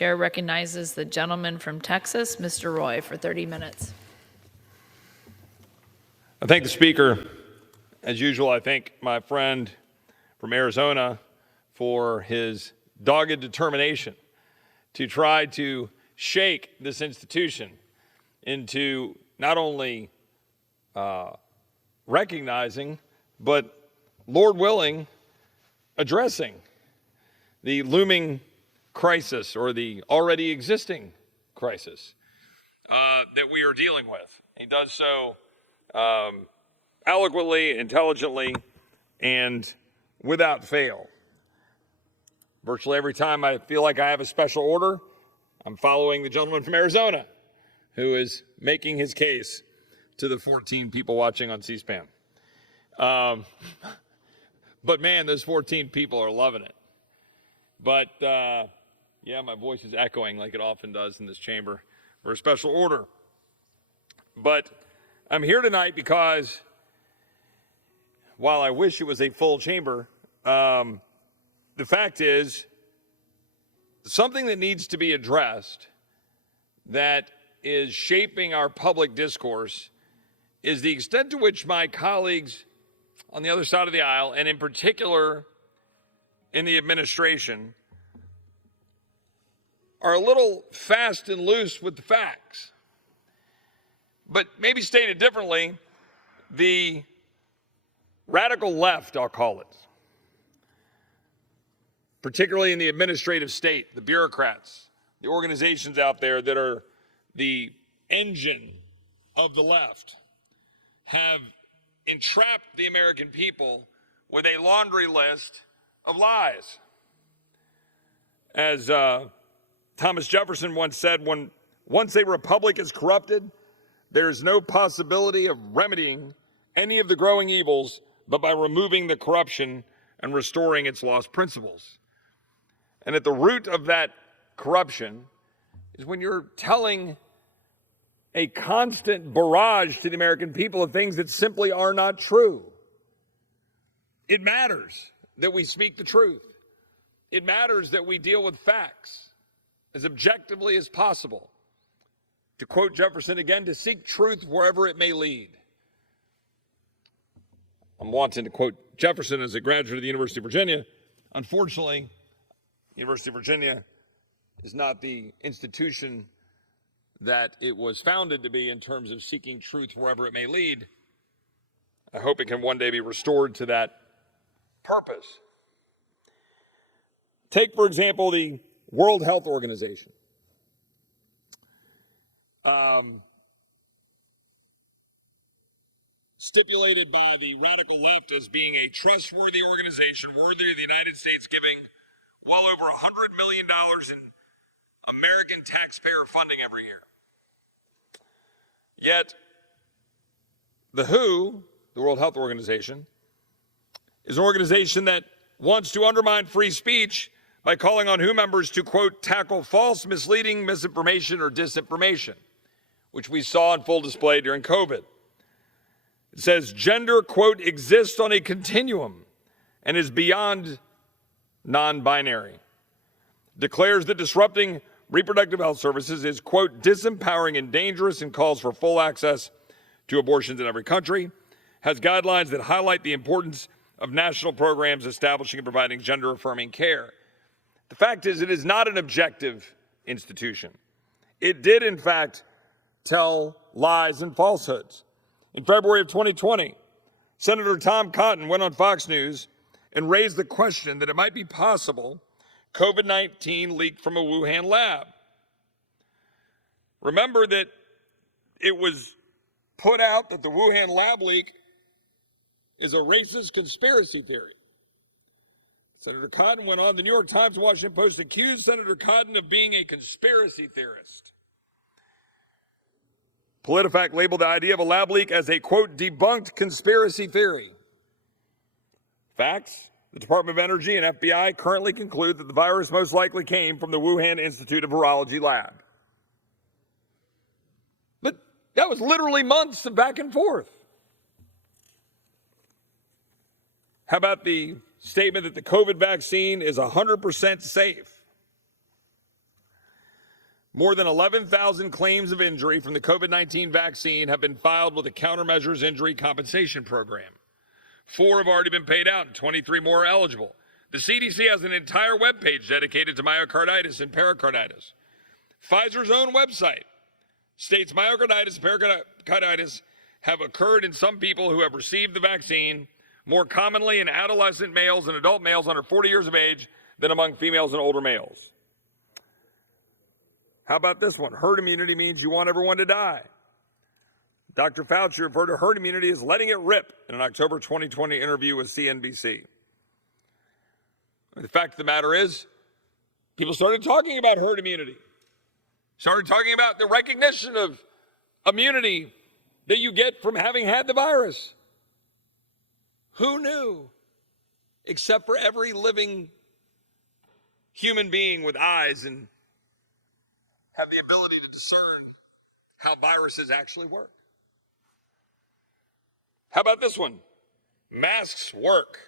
chair recognizes the gentleman from Texas, Mr. Roy, for 30 minutes. I thank the Speaker. As usual, I thank my friend from Arizona for his dogged determination to try to shake this institution into not only recognizing, but, Lord willing, addressing the looming crisis or the already existing crisis that we are dealing with. He does so eloquently, intelligently, and without fail. Virtually every time I feel like I have a special order, I'm following the gentleman from Arizona who is making his case to the 14 people watching on C-SPAN. But man, those 14 people are loving it. But yeah, my voice is echoing like it often does in this chamber for a special order. But I'm here tonight because while I wish it was a full chamber, the fact is something that needs to be addressed that is shaping our public discourse is the extent to which my colleagues on the other side of the aisle, and in particular in the administration, are a little fast and loose with the facts. But maybe stated differently, the radical left, I'll call it, particularly in the administrative state, the bureaucrats, the organizations out there that are the engine of the left, have entrapped the American people with a laundry list of lies. As Thomas Jefferson once said, once a republic is corrupted, there is no possibility of remedying any of the growing evils but by removing the corruption and restoring its lost principles. And at the root of that corruption is when you're telling a constant barrage to the American people of things that simply are not true. It matters that we speak the truth. It matters that we deal with facts as objectively as possible. To quote Jefferson again, to seek truth wherever it may lead. I'm wanting to quote Jefferson as a graduate of the University of Virginia. Unfortunately, University of Virginia is not the institution that it was founded to be in terms of seeking truth wherever it may lead. I hope it can one day be restored to that purpose. Take, for example, the World Health Organization. Stipulated by the radical left as being a trustworthy organization worthy of the United States giving well over $100 million in American taxpayer funding every year. Yet, the WHO, the World Health Organization, is an organization that wants to undermine free speech by calling on WHO members to, quote, tackle false, misleading misinformation or disinformation, which we saw on full display during COVID. It says gender, quote, exists on a continuum and is beyond non-binary. Declares that disrupting reproductive health services is, quote, disempowering and dangerous and calls for full access to abortions in every country. Has guidelines that highlight the importance of national programs establishing and providing gender-affirming care. The fact is, it is not an objective institution. It did, in fact, tell lies and falsehoods. In February of 2020, Senator Tom Cotton went on Fox News and raised the question that it might be possible COVID-19 leaked from a Wuhan lab. Remember that it was put out that the Wuhan lab leak is a racist conspiracy theory. Senator Cotton went on. The New York Times and Washington Post accused Senator Cotton of being a conspiracy theorist. PolitiFact labeled the idea of a lab leak as a, quote, debunked conspiracy theory. Facts, the Department of Energy and FBI currently conclude that the virus most likely came from the Wuhan Institute of Virology lab. But that was literally months of back and forth. How about the statement that the COVID vaccine is 100% safe? More than 11,000 claims of injury from the COVID-19 vaccine have been filed with the Countermeasures Injury Compensation Program. 4 have already been paid out and 23 more are eligible. The CDC has an entire webpage dedicated to myocarditis and pericarditis. Pfizer's own website states myocarditis and pericarditis have occurred in some people who have received the vaccine, more commonly in adolescent males and adult males under 40 years of age than among females and older males. How about this one? Herd immunity means you want everyone to die. Dr. Fauci referred to herd immunity as letting it rip in an October 2020 interview with CNBC. The fact of the matter is, people started talking about herd immunity, started talking about the recognition of immunity that you get from having had the virus. Who knew? Except for every living human being with eyes and have the ability to discern how viruses actually work. How about this one? Masks work.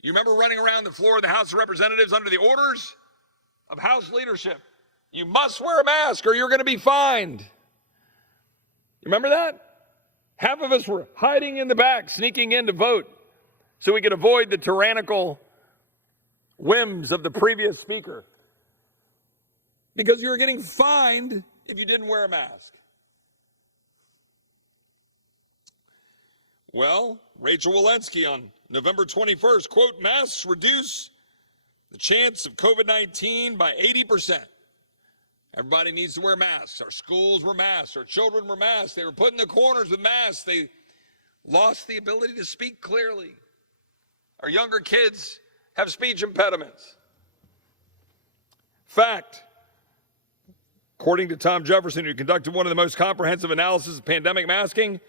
You remember running around the floor of the House of Representatives under the orders of House leadership? You must wear a mask or you're going to be fined. You remember that? Half of us were hiding in the back, sneaking in to vote so we could avoid the tyrannical whims of the previous speaker, because you were getting fined if you didn't wear a mask. Well, Rachel Walensky on November 21st, quote, masks reduce the chance of COVID-19 by 80%. Everybody needs to wear masks. Our schools were masked. Our children were masked. They were put in the corners with masks. They lost the ability to speak clearly. Our younger kids have speech impediments. Fact. According to Tom Jefferson, who conducted one of the most comprehensive analyses of pandemic masking,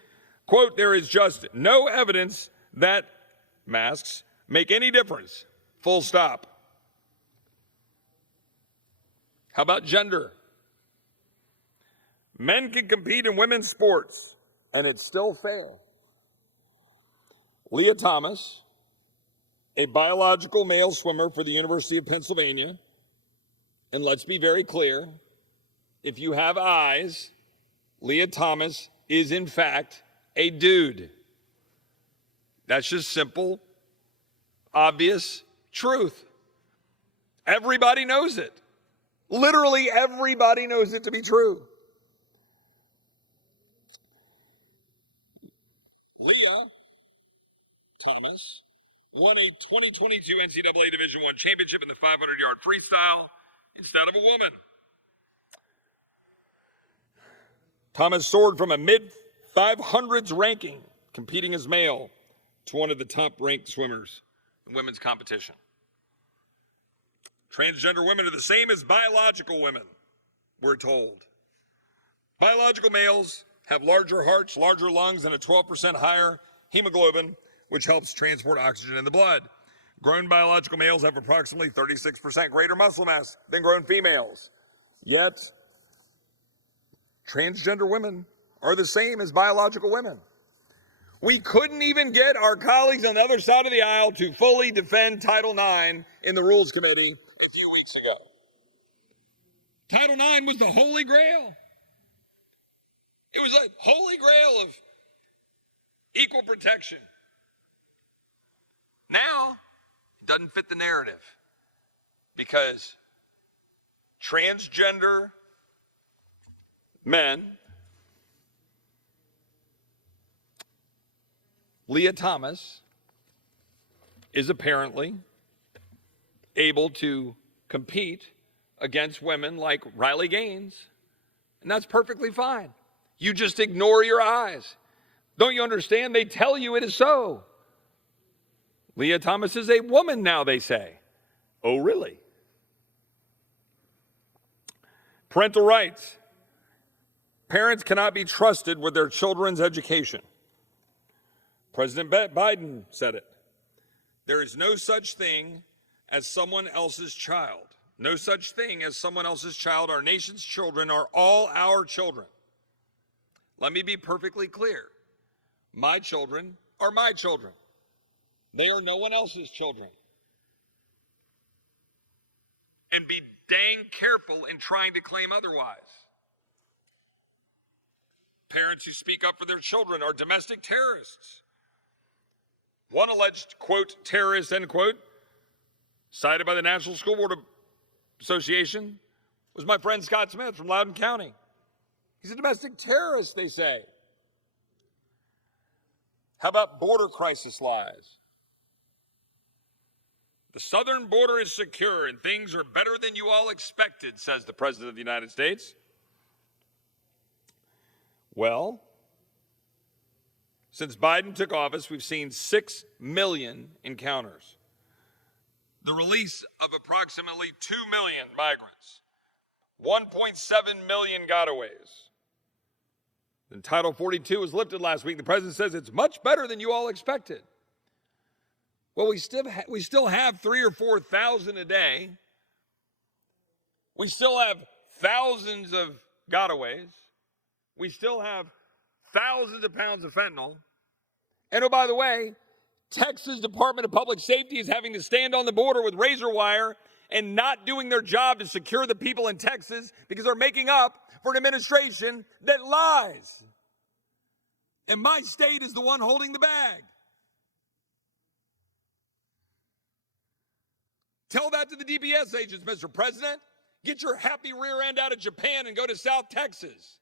quote, there is just no evidence that masks make any difference, full stop. How about gender? Men can compete in women's sports, and it's still fail. Leah Thomas, a biological male swimmer for the University of Pennsylvania, and let's be very clear, if you have eyes, Leah Thomas is in fact a dude. That's just simple, obvious truth. Everybody knows it. Literally everybody knows it to be true. Leah Thomas won a 2022 NCAA Division I championship in the 500-yard freestyle instead of a woman. Thomas soared from a mid-500s ranking, competing as male, to one of the top-ranked swimmers in women's competition. Transgender women are the same as biological women, we're told. Biological males have larger hearts, larger lungs, and a 12% higher hemoglobin, which helps transport oxygen in the blood. Grown biological males have approximately 36% greater muscle mass than grown females. Yet, transgender women are the same as biological women. We couldn't even get our colleagues on the other side of the aisle to fully defend Title IX in the Rules Committee a few weeks ago. Title IX was the holy grail. It was a holy grail of equal protection. Now, it doesn't fit the narrative because transgender men, Leah Thomas, is apparently able to compete against women like Riley Gaines, and that's perfectly fine. You just ignore your eyes. Don't you understand? They tell you it is so. Leah Thomas is a woman now, they say. Oh, really? Parental rights. Parents cannot be trusted with their children's education. President Biden said it. There is no such thing as someone else's child. No such thing as someone else's child. Our nation's children are all our children. Let me be perfectly clear. My children are my children. They are no one else's children. and be dang careful in trying to claim otherwise. Parents who speak up for their children are domestic terrorists. One alleged, quote, terrorist, end quote, cited by the National School Board Association was my friend Scott Smith from Loudoun County. He's a domestic terrorist, they say. How about border crisis lies? The southern border is secure and things are better than you all expected, says the President of the United States. Well, since Biden took office, we've seen 6 million encounters, the release of approximately 2 million migrants, 1.7 million gotaways. Then Title 42 was lifted last week. The president says it's much better than you all expected. Well, we still have 3,000 or 4,000 a day. We still have thousands of gotaways. We still have thousands of pounds of fentanyl. And oh, by the way, Texas Department of Public Safety is having to stand on the border with razor wire and not doing their job to secure the people in Texas because they're making up for an administration that lies. And my state is the one holding the bag. Tell that to the DPS agents, Mr. President. Get your happy rear end out of Japan and go to South Texas.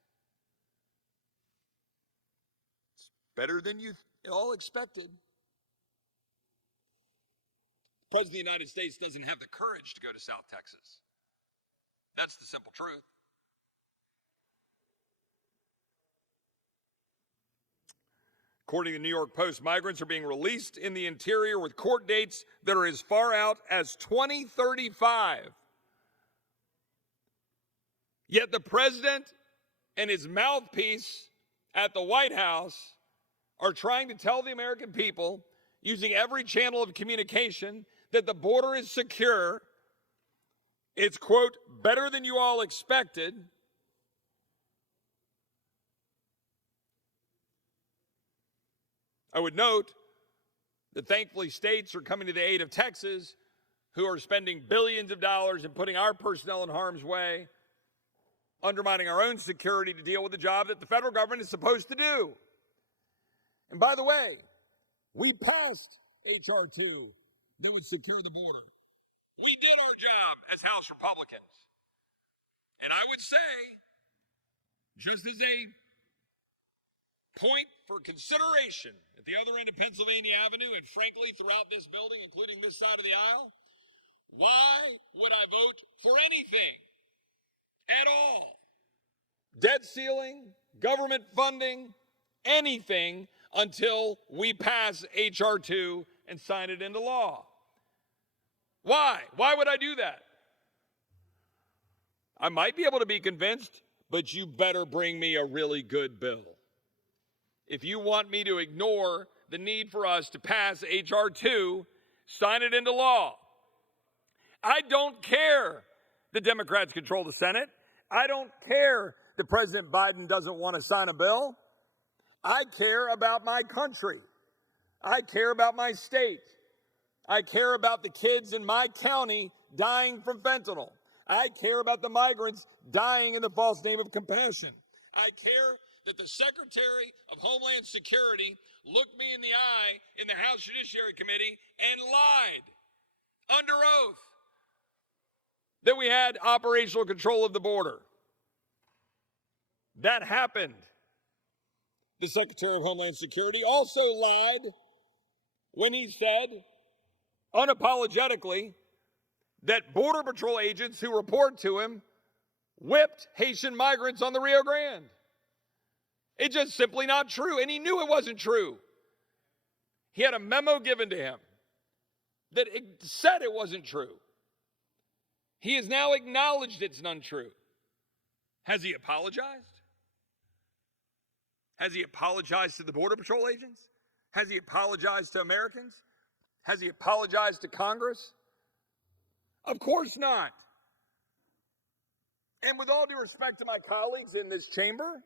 It's better than you all expected. The President of the United States doesn't have the courage to go to South Texas. That's the simple truth. According to the New York Post, migrants are being released in the interior with court dates that are as far out as 2035. Yet the president and his mouthpiece at the White House are trying to tell the American people, using every channel of communication, that the border is secure. It's, quote, better than you all expected. I would note that thankfully states are coming to the aid of Texas, who are spending billions of dollars and putting our personnel in harm's way, undermining our own security to deal with the job that the federal government is supposed to do. And by the way, we passed H.R. 2 that would secure the border. We did our job as House Republicans. And I would say, just as a point for consideration at the other end of Pennsylvania Avenue and frankly throughout this building, including this side of the aisle, why would I vote for anything at all? Debt ceiling, government funding, anything until we pass H.R. 2 and sign it into law. Why? Why would I do that? I might be able to be convinced, but you better bring me a really good bill. If you want me to ignore the need for us to pass H.R. 2, sign it into law. I don't care the Democrats control the Senate. I don't care that President Biden doesn't want to sign a bill. I care about my country. I care about my state. I care about the kids in my county dying from fentanyl. I care about the migrants dying in the false name of compassion. I care that the Secretary of Homeland Security looked me in the eye in the House Judiciary Committee and lied under oath that we had operational control of the border. That happened. The Secretary of Homeland Security also lied when he said, unapologetically, that Border Patrol agents who report to him whipped Haitian migrants on the Rio Grande. It's just simply not true, and he knew it wasn't true. He had a memo given to him that said it wasn't true. He has now acknowledged it's untrue. Has he apologized? Has he apologized to the Border Patrol agents? Has he apologized to Americans? Has he apologized to Congress? Of course not. And with all due respect to my colleagues in this chamber,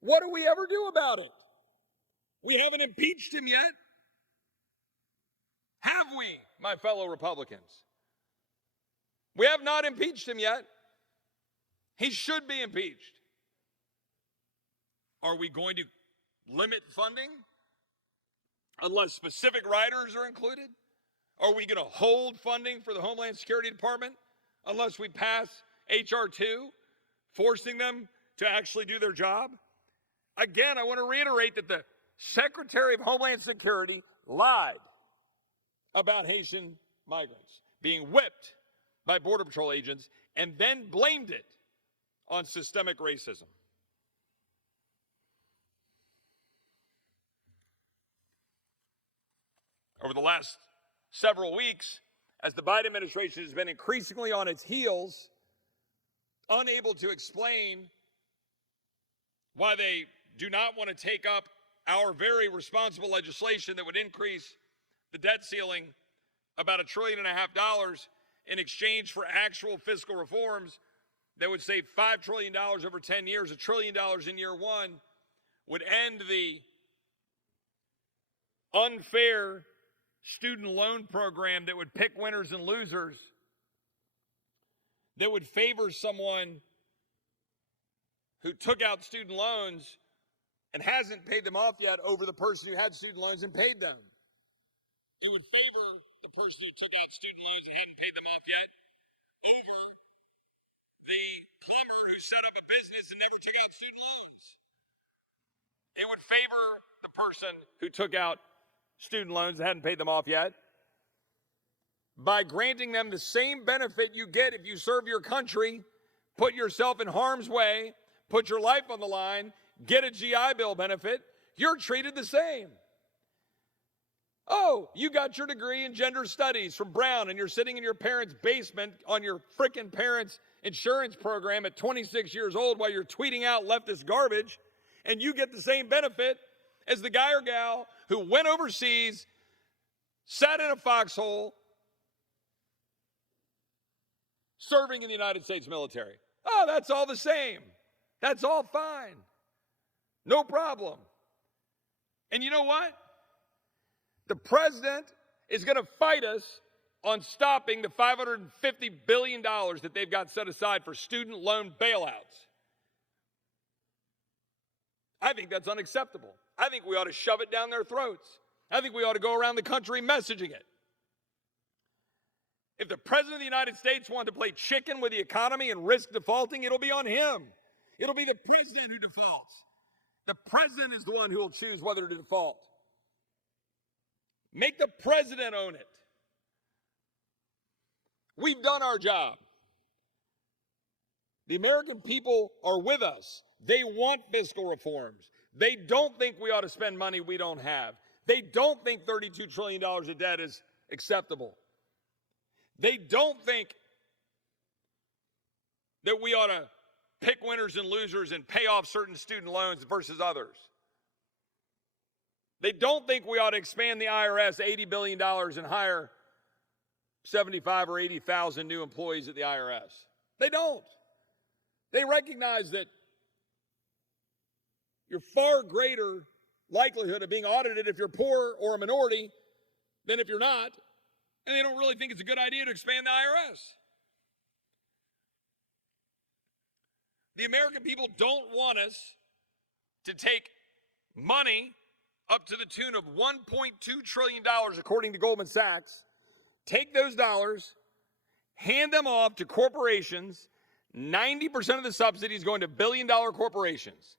what do we ever do about it? We haven't impeached him yet. Have we, my fellow Republicans? We have not impeached him yet. He should be impeached. Are we going to limit funding unless specific riders are included? Are we going to hold funding for the Homeland Security Department unless we pass H.R. 2, forcing them to actually do their job? Again, I want to reiterate that the Secretary of Homeland Security lied about Haitian migrants being whipped by Border Patrol agents and then blamed it on systemic racism. Over the last several weeks, as the Biden administration has been increasingly on its heels, unable to explain why they do not want to take up our very responsible legislation that would increase the debt ceiling about $1.5 trillion in exchange for actual fiscal reforms that would save $5 trillion over 10 years, $1 trillion in year one, would end the unfair student loan program that would pick winners and losers, that would favor someone who took out student loans and hasn't paid them off yet over the person who had student loans and paid them. It would favor the person who took out student loans and hadn't paid them off yet over the plumber who set up a business and never took out student loans. It would favor the person who took out student loans and hadn't paid them off yet by granting them the same benefit you get if you serve your country, put yourself in harm's way, put your life on the line, get a GI Bill benefit. You're treated the same. Oh, you got your degree in gender studies from Brown and you're sitting in your parents' basement on your frickin' parents' insurance program at 26 years old while you're tweeting out leftist garbage, and you get the same benefit as the guy or gal who went overseas, sat in a foxhole, serving in the United States military. Oh, that's all the same. That's all fine. No problem. And you know what? The president is going to fight us on stopping the $550 billion that they've got set aside for student loan bailouts. I think that's unacceptable. I think we ought to shove it down their throats. I think we ought to go around the country messaging it. If the president of the United States wanted to play chicken with the economy and risk defaulting, it'll be on him. It'll be the president who defaults. The president is the one who will choose whether to default. Make the president own it. We've done our job. The American people are with us. They want fiscal reforms. They don't think we ought to spend money we don't have. They don't think $32 trillion of debt is acceptable. They don't think that we ought to pick winners and losers and pay off certain student loans versus others. They don't think we ought to expand the IRS $80 billion and hire 75 or 80,000 new employees at the IRS. They don't. They recognize that you're far greater likelihood of being audited if you're poor or a minority than if you're not. And they don't really think it's a good idea to expand the IRS. The American people don't want us to take money up to the tune of $1.2 trillion, according to Goldman Sachs, take those dollars, hand them off to corporations. 90% of the subsidies going to billion-dollar corporations.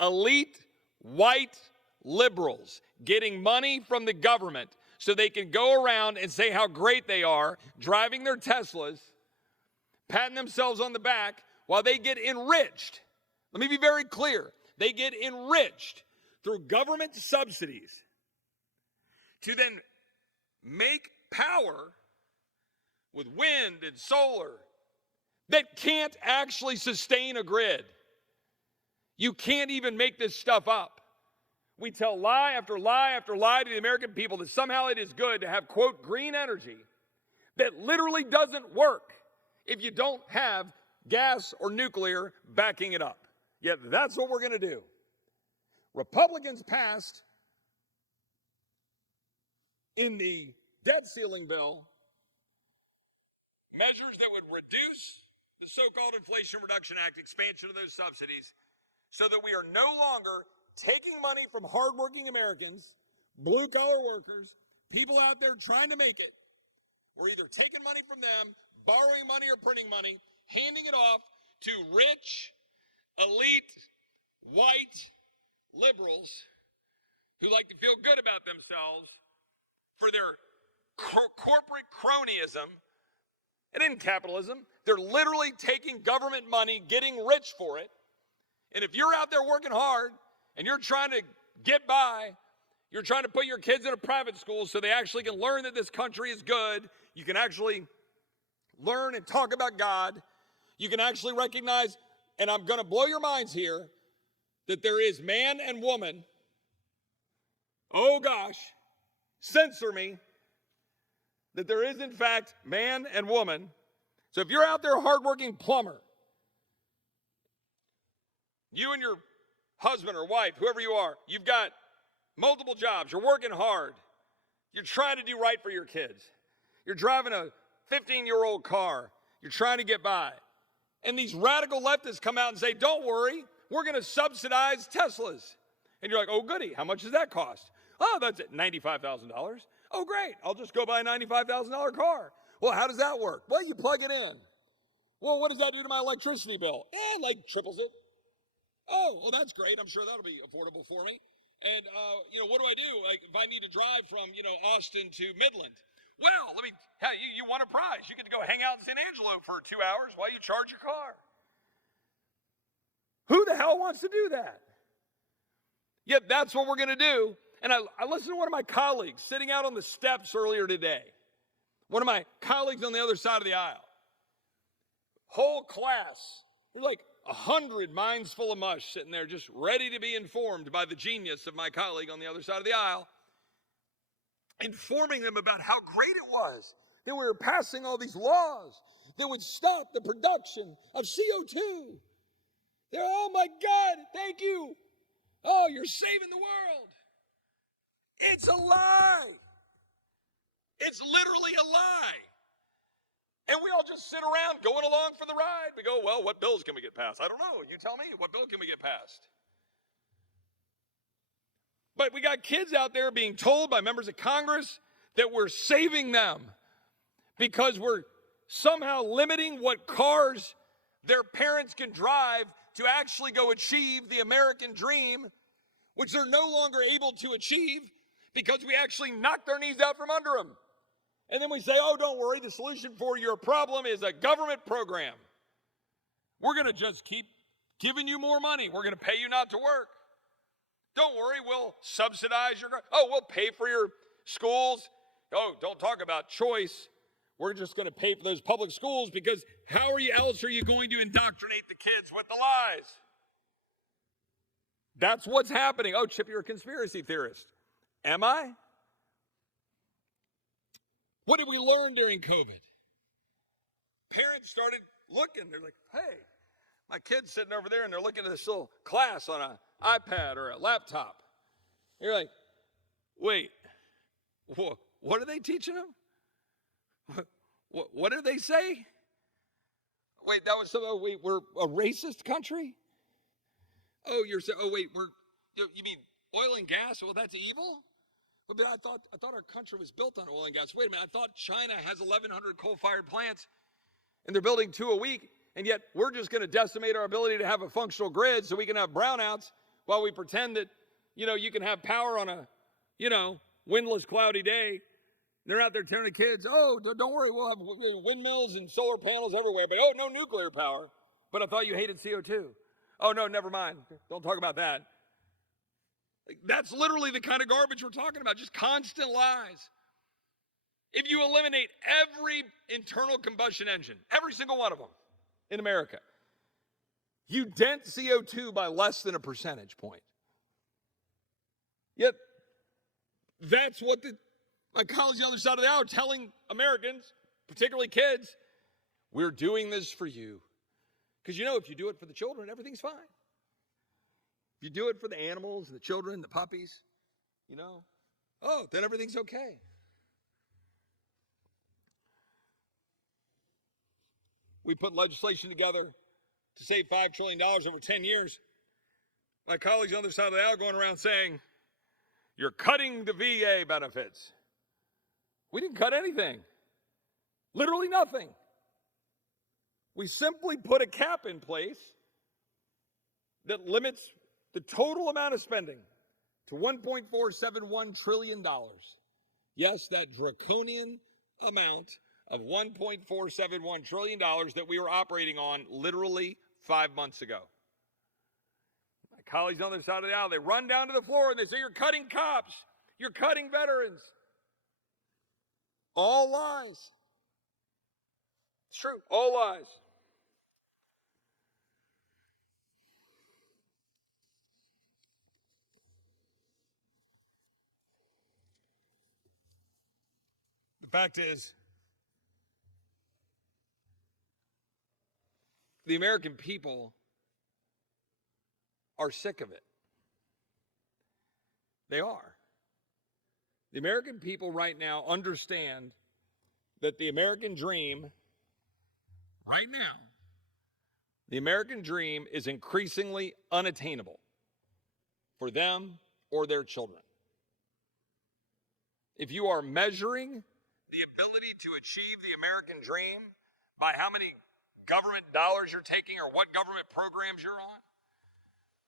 Elite, white liberals getting money from the government so they can go around and say how great they are, driving their Teslas, patting themselves on the back while they get enriched. Let me be very clear. They get enriched through government subsidies to then make power with wind and solar that can't actually sustain a grid. You can't even make this stuff up. We tell lie after lie after lie to the American people that somehow it is good to have, quote, green energy that literally doesn't work if you don't have gas or nuclear backing it up. Yet that's what we're going to do. Republicans passed in the debt ceiling bill measures that would reduce the so-called Inflation Reduction Act, expansion of those subsidies, so that we are no longer taking money from hardworking Americans, blue-collar workers, people out there trying to make it. We're either taking money from them, borrowing money or printing money, handing it off to rich, elite, white liberals who like to feel good about themselves for their corporate cronyism. It isn't capitalism. They're literally taking government money, getting rich for it. And if you're out there working hard and you're trying to get by, you're trying to put your kids in a private school so they actually can learn that this country is good, you can actually learn and talk about God, you can actually recognize, and I'm going to blow your minds here, that there is man and woman. Oh gosh, censor me. That there is in fact man and woman. So if you're out there a hardworking plumber, you and your husband or wife, whoever you are, you've got multiple jobs, you're working hard, you're trying to do right for your kids, you're driving a 15-year-old car, you're trying to get by. And these radical leftists come out and say, don't worry, we're going to subsidize Teslas. And you're like, oh goody, how much does that cost? Oh, that's it, $95,000. Oh great, I'll just go buy a $95,000 car. Well, how does that work? Well, you plug it in. Well, what does that do to my electricity bill? Like triples it. Oh, well, that's great. I'm sure that'll be affordable for me. And, what do I do? Like, if I need to drive from, Austin to Midland. Well, you want a prize. You get to go hang out in San Angelo for 2 hours while you charge your car. Who the hell wants to do that? Yet that's what we're going to do. And I listened to one of my colleagues sitting out on the steps earlier today. One of my colleagues on the other side of the aisle. Whole class. There's like 100 minds full of mush sitting there just ready to be informed by the genius of my colleague on the other side of the aisle, informing them about how great it was that we were passing all these laws that would stop the production of CO2. They're, oh my God, thank you. Oh, you're saving the world. It's a lie. It's literally a lie. And we all just sit around going along for the ride. We go, well, what bills can we get passed? I don't know. You tell me. What bill can we get passed? But we got kids out there being told by members of Congress that we're saving them because we're somehow limiting what cars their parents can drive to actually go achieve the American dream, which they're no longer able to achieve because we actually knock their knees out from under them. And then we say, oh, don't worry, the solution for your problem is a government program. We're going to just keep giving you more money. We're going to pay you not to work. Don't worry, we'll subsidize your, we'll pay for your schools. Oh, don't talk about choice. We're just going to pay for those public schools because how else are you going to indoctrinate the kids with the lies? That's what's happening. Oh, Chip, you're a conspiracy theorist. Am I? What did we learn during COVID? Parents started looking. They're like, hey, my kid's sitting over there and they're looking at this little class on an iPad or a laptop. You're like, wait, what are they teaching them? What did they say? Wait, that was so, wait, we're a racist country? Oh, you're saying, you mean oil and gas? Well, that's evil? But I thought our country was built on oil and gas. Wait a minute, I thought China has 1,100 coal-fired plants, and they're building 2 a week, and yet we're just going to decimate our ability to have a functional grid so we can have brownouts while we pretend that, you can have power on a, windless, cloudy day. They're out there telling the kids, oh, don't worry, we'll have windmills and solar panels everywhere, but no nuclear power. But I thought you hated CO2. Oh, no, never mind. Don't talk about that. That's literally the kind of garbage we're talking about, just constant lies. If you eliminate every internal combustion engine, every single one of them in America, you dent CO2 by less than a percentage point. Yet, that's what my colleagues on the other side of the aisle are telling Americans, particularly kids, we're doing this for you. Because if you do it for the children, everything's fine. If you do it for the animals, the children, the puppies, then everything's okay. we put legislation together to save $5 trillion over 10 years. My colleagues on the other side of the aisle going around saying, you're cutting the VA benefits. We didn't cut anything. Literally nothing. We simply put a cap in place that limits the total amount of spending to $1.471 trillion. Yes, that draconian amount of $1.471 trillion that we were operating on literally 5 months ago. My colleagues on the other side of the aisle, they run down to the floor and they say, you're cutting cops, you're cutting veterans. All lies. It's true, all lies. The fact is, the American people are sick of it. They are. The American people right now understand that the American dream, right now, the American dream is increasingly unattainable for them or their children. If you are measuring the ability to achieve the American dream by how many government dollars you're taking or what government programs you're on,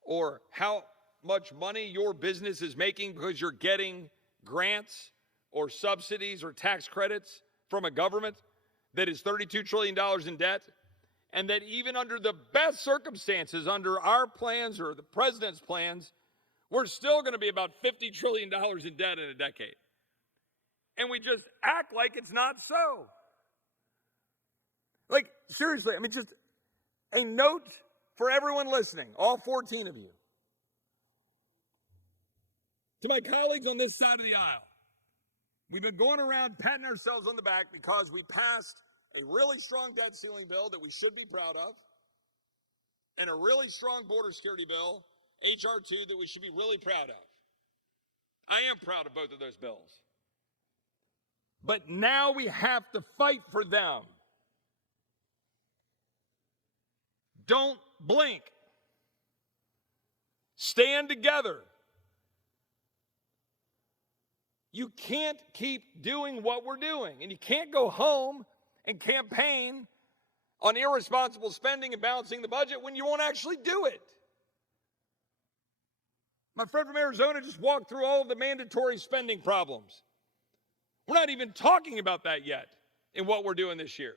or how much money your business is making because you're getting grants or subsidies or tax credits from a government that is $32 trillion in debt, and that even under the best circumstances, under our plans or the president's plans, we're still going to be about $50 trillion in debt in a decade. And we just act like it's not so. Like, seriously, I mean, just a note for everyone listening, all 14 of you. To my colleagues on this side of the aisle, we've been going around patting ourselves on the back because we passed a really strong debt ceiling bill that we should be proud of, and a really strong border security bill, H.R. 2, that we should be really proud of. I am proud of both of those bills. But now we have to fight for them. Don't blink. Stand together. You can't keep doing what we're doing, and you can't go home and campaign on irresponsible spending and balancing the budget when you won't actually do it. My friend from Arizona just walked through all of the mandatory spending problems. We're not even talking about that yet in what we're doing this year.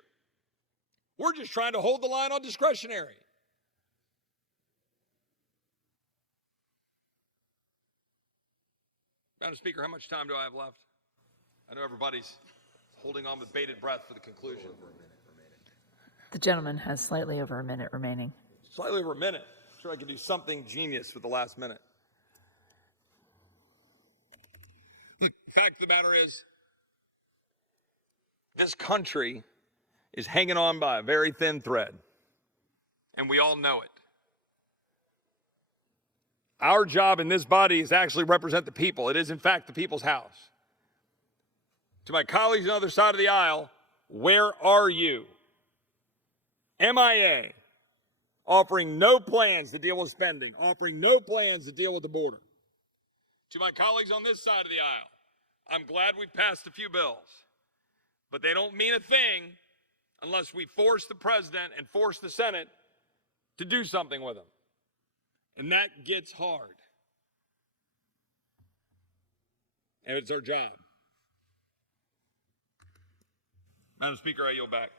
We're just trying to hold the line on discretionary. Madam Speaker, how much time do I have left? I know everybody's holding on with bated breath for the conclusion. The gentleman has slightly over a minute remaining. Slightly over a minute. I'm sure I could do something genius with the last minute. Look, the fact of the matter is, this country is hanging on by a very thin thread, and we all know it. Our job in this body is to actually represent the people. It is, in fact, the people's house. To my colleagues on the other side of the aisle, where are you? MIA, offering no plans to deal with spending, offering no plans to deal with the border. To my colleagues on this side of the aisle, I'm glad we've passed a few bills, but they don't mean a thing unless we force the president and force the Senate to do something with them. And that gets hard. And it's our job. Madam Speaker, I yield back.